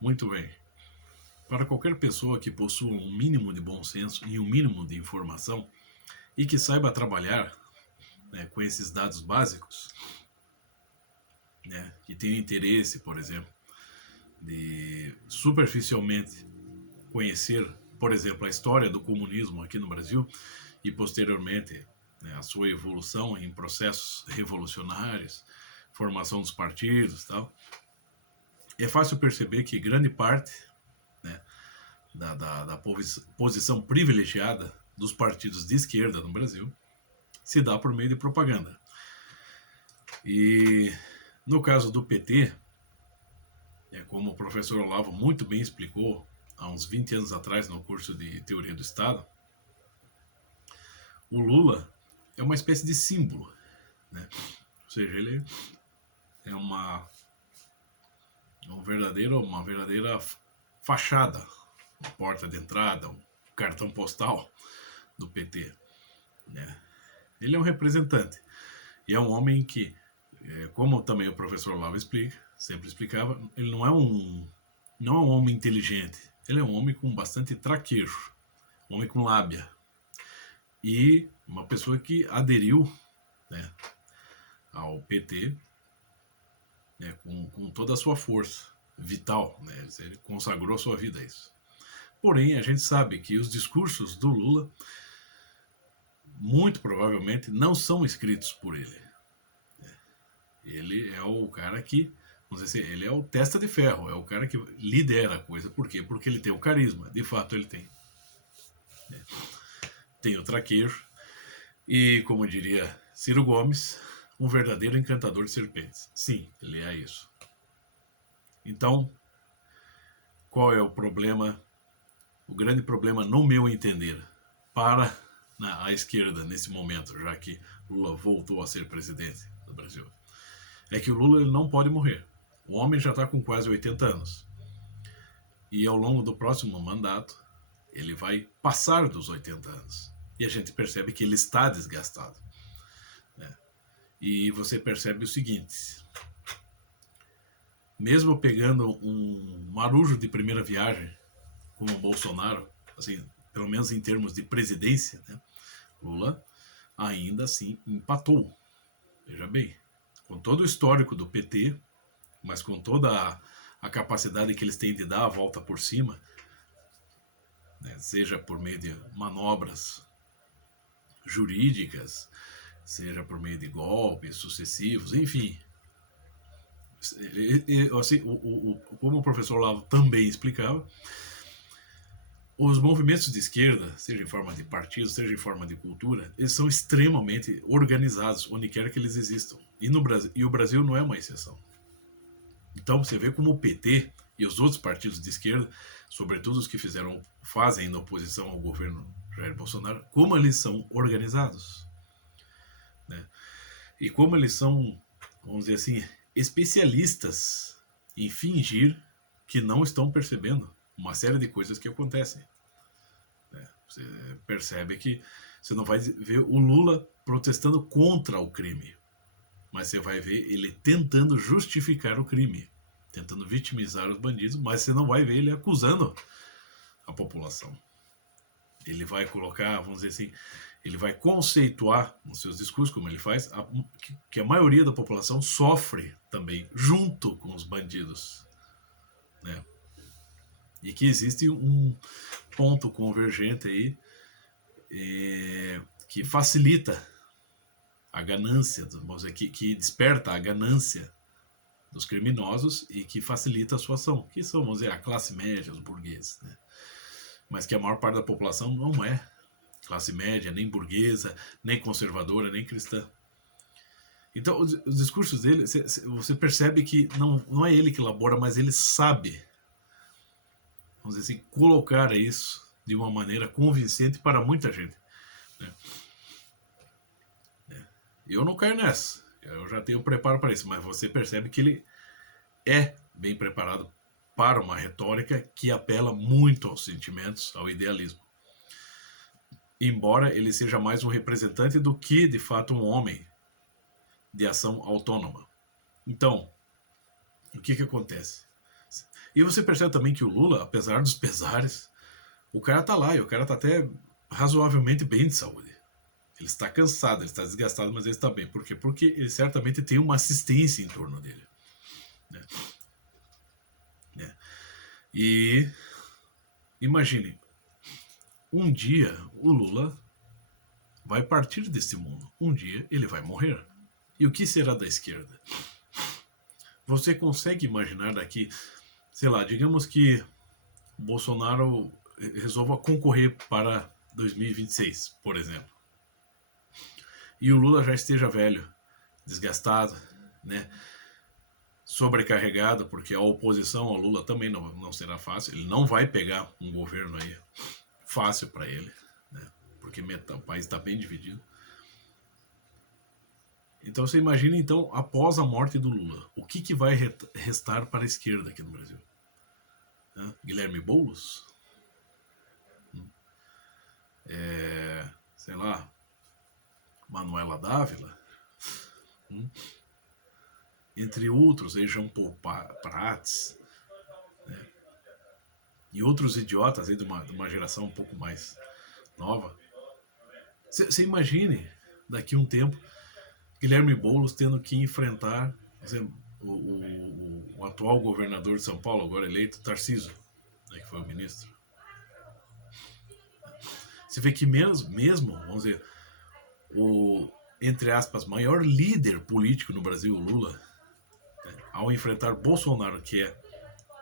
Muito bem. Para qualquer pessoa que possua um mínimo de bom senso e um mínimo de informação e que saiba trabalhar, né, com esses dados básicos, né, que tenha interesse, por exemplo, de superficialmente conhecer, por exemplo, a história do comunismo aqui no Brasil e posteriormente, né, a sua evolução em processos revolucionários, formação dos partidos, tal, é fácil perceber que grande parte, né, da posição privilegiada dos partidos de esquerda no Brasil se dá por meio de propaganda. E no caso do PT, como o professor Olavo muito bem explicou há uns 20 anos atrás no curso de Teoria do Estado, o Lula é uma espécie de símbolo, né? Ou seja, ele é uma verdadeira fachada, uma porta de entrada, um cartão postal do PT, né? Ele é um representante e é um homem que, como também o professor Olavo sempre explicava, ele não é um homem inteligente, ele é um homem com bastante traquejo, um homem com lábia e uma pessoa que aderiu, né, ao PT, né, com toda a sua força vital, né, ele consagrou sua vida a isso. Porém, a gente sabe que os discursos do Lula muito provavelmente não são escritos por ele. Ele é o cara que, vamos dizer assim, ele é o testa de ferro, é o cara que lidera a coisa. Por quê? Porque ele tem o carisma, de fato ele tem. Tem o traquejo e, como diria Ciro Gomes, um verdadeiro encantador de serpentes. Sim, ele é isso. Então, qual é o problema? O grande problema, no meu entender, para a esquerda nesse momento, já que Lula voltou a ser presidente do Brasil, é que o Lula ele não pode morrer. O homem já está com quase 80 anos. E ao longo do próximo mandato, ele vai passar dos 80 anos. E a gente percebe que ele está desgastado, né? E você percebe o seguinte: mesmo pegando um marujo de primeira viagem, como o Bolsonaro, assim, pelo menos em termos de presidência, né, Lula ainda assim empatou. Veja bem, com todo o histórico do PT, mas com toda a capacidade que eles têm de dar a volta por cima, né, seja por meio de manobras jurídicas, seja por meio de golpes sucessivos, enfim. Assim, como o professor Lavo também explicava, os movimentos de esquerda, seja em forma de partidos, seja em forma de cultura, eles são extremamente organizados, onde quer que eles existam. E o Brasil não é uma exceção. Então você vê como o PT e os outros partidos de esquerda, sobretudo os que fazem na oposição ao governo Jair Bolsonaro, como eles são organizados, né? E como eles são, vamos dizer assim, especialistas em fingir que não estão percebendo uma série de coisas que acontecem, né? Você percebe que você não vai ver o Lula protestando contra o crime, mas você vai ver ele tentando justificar o crime, tentando vitimizar os bandidos, mas você não vai ver ele acusando a população. Ele vai colocar, vamos dizer assim, ele vai conceituar nos seus discursos, como ele faz, que a maioria da população sofre também junto com os bandidos, né? E que existe um ponto convergente aí, que facilita a ganância, vamos dizer, que desperta a ganância dos criminosos e que facilita a sua ação, que são, vamos dizer, a classe média, os burgueses, né? Mas que a maior parte da população não é classe média, nem burguesa, nem conservadora, nem cristã. Então, os discursos dele, você percebe que não é ele que elabora, mas ele sabe, vamos dizer assim, colocar isso de uma maneira convincente para muita gente, né? Eu não caio nessa, eu já tenho preparo para isso, mas você percebe que ele é bem preparado para uma retórica que apela muito aos sentimentos, ao idealismo. Embora ele seja mais um representante do que, de fato, um homem de ação autônoma. Então, o que acontece? E você percebe também que o Lula, apesar dos pesares, o cara tá lá e o cara tá até razoavelmente bem de saúde. Ele está cansado, ele está desgastado, mas ele está bem. Por quê? Porque ele certamente tem uma assistência em torno dele. Né? E imagine, um dia o Lula vai partir deste mundo. Um dia ele vai morrer. E o que será da esquerda? Você consegue imaginar daqui, sei lá, digamos que o Bolsonaro resolva concorrer para 2026, por exemplo. E o Lula já esteja velho, desgastado, né? Sobrecarregado, porque a oposição ao Lula também não será fácil. Ele não vai pegar um governo aí fácil para ele, né? Porque o país está bem dividido. Então você imagina, então, após a morte do Lula, o que vai restar para a esquerda aqui no Brasil? Guilherme Boulos? Sei lá, Manuela Dávila? Entre outros, Jean Paul Prats, né? E outros idiotas aí de uma geração um pouco mais nova. Você imagine, daqui a um tempo, Guilherme Boulos tendo que enfrentar, por exemplo, o atual governador de São Paulo, agora eleito, Tarcísio, né, que foi o ministro. Você vê que mesmo, vamos dizer, o, entre aspas, maior líder político no Brasil, o Lula, né, ao enfrentar Bolsonaro, que é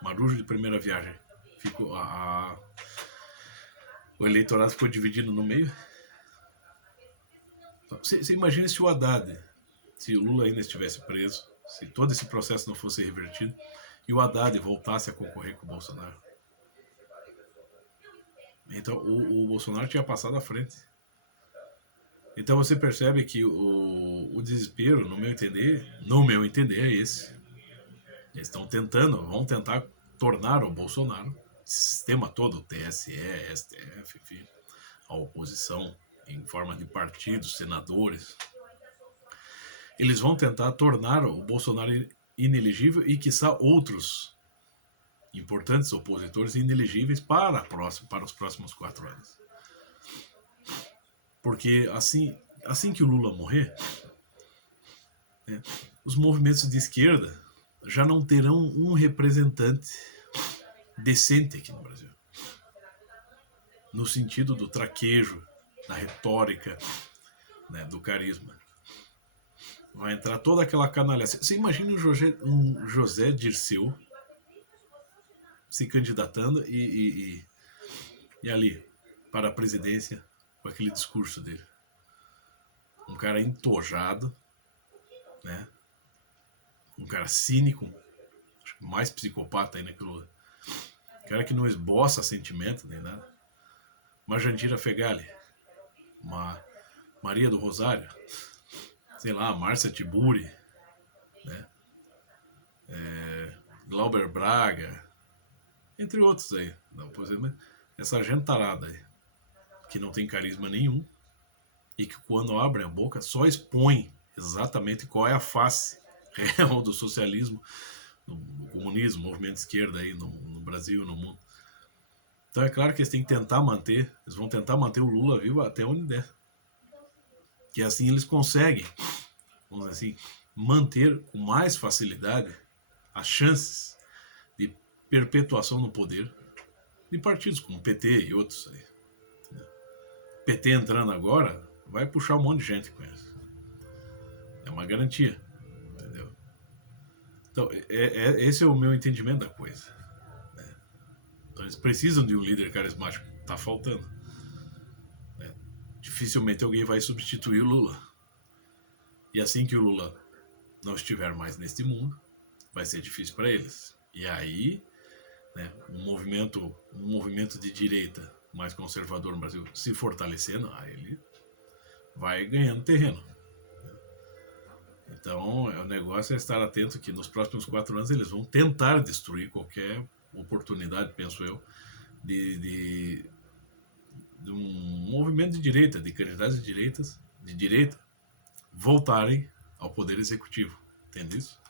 marujo de primeira viagem, ficou o eleitorado ficou dividido no meio. Você imagina se o Haddad, se o Lula ainda estivesse preso, se todo esse processo não fosse revertido, e o Haddad voltasse a concorrer com o Bolsonaro. Então o Bolsonaro tinha passado à frente. Então você percebe que o desespero, no meu entender, é esse. Eles vão tentar tornar o Bolsonaro, o sistema todo, o TSE, STF, enfim, a oposição em forma de partidos, senadores, eles vão tentar tornar o Bolsonaro inelegível e, quiçá, outros importantes opositores inelegíveis para os próximos 4 anos. Porque assim que o Lula morrer, né, os movimentos de esquerda já não terão um representante decente aqui no Brasil. No sentido do traquejo, da retórica, né, do carisma. Vai entrar toda aquela canalha. Você imagina um José Dirceu se candidatando e ali, para a presidência, com aquele discurso dele. Um cara entojado, né? Um cara cínico, acho que mais psicopata ainda que o Lula. Um cara que não esboça sentimento nem nada. Uma Jandira Fegali, uma Maria do Rosário, sei lá, Márcia Tiburi, né? Glauber Braga, entre outros aí. Não, essa gentarada aí, que não tem carisma nenhum e que quando abre a boca só expõe exatamente qual é a face real do socialismo, no comunismo, movimento de esquerda aí no Brasil, no mundo. Então é claro que eles têm que eles vão tentar manter o Lula vivo até onde der. Que assim eles conseguem, vamos dizer assim, manter com mais facilidade as chances de perpetuação no poder de partidos como o PT e outros aí. PT entrando agora vai puxar um monte de gente com isso. É uma garantia, entendeu? Então esse é o meu entendimento da coisa, né? Então eles precisam de um líder carismático, tá faltando, né? Dificilmente alguém vai substituir o Lula. E assim que o Lula não estiver mais neste mundo, vai ser difícil para eles. E aí, né, um movimento de direita mais conservador no Brasil se fortalecendo, aí ele vai ganhando terreno. Então, o negócio é estar atento que nos próximos 4 anos eles vão tentar destruir qualquer oportunidade, penso eu, de um movimento de direita, de candidatos de direita, voltarem ao poder executivo. Entende isso?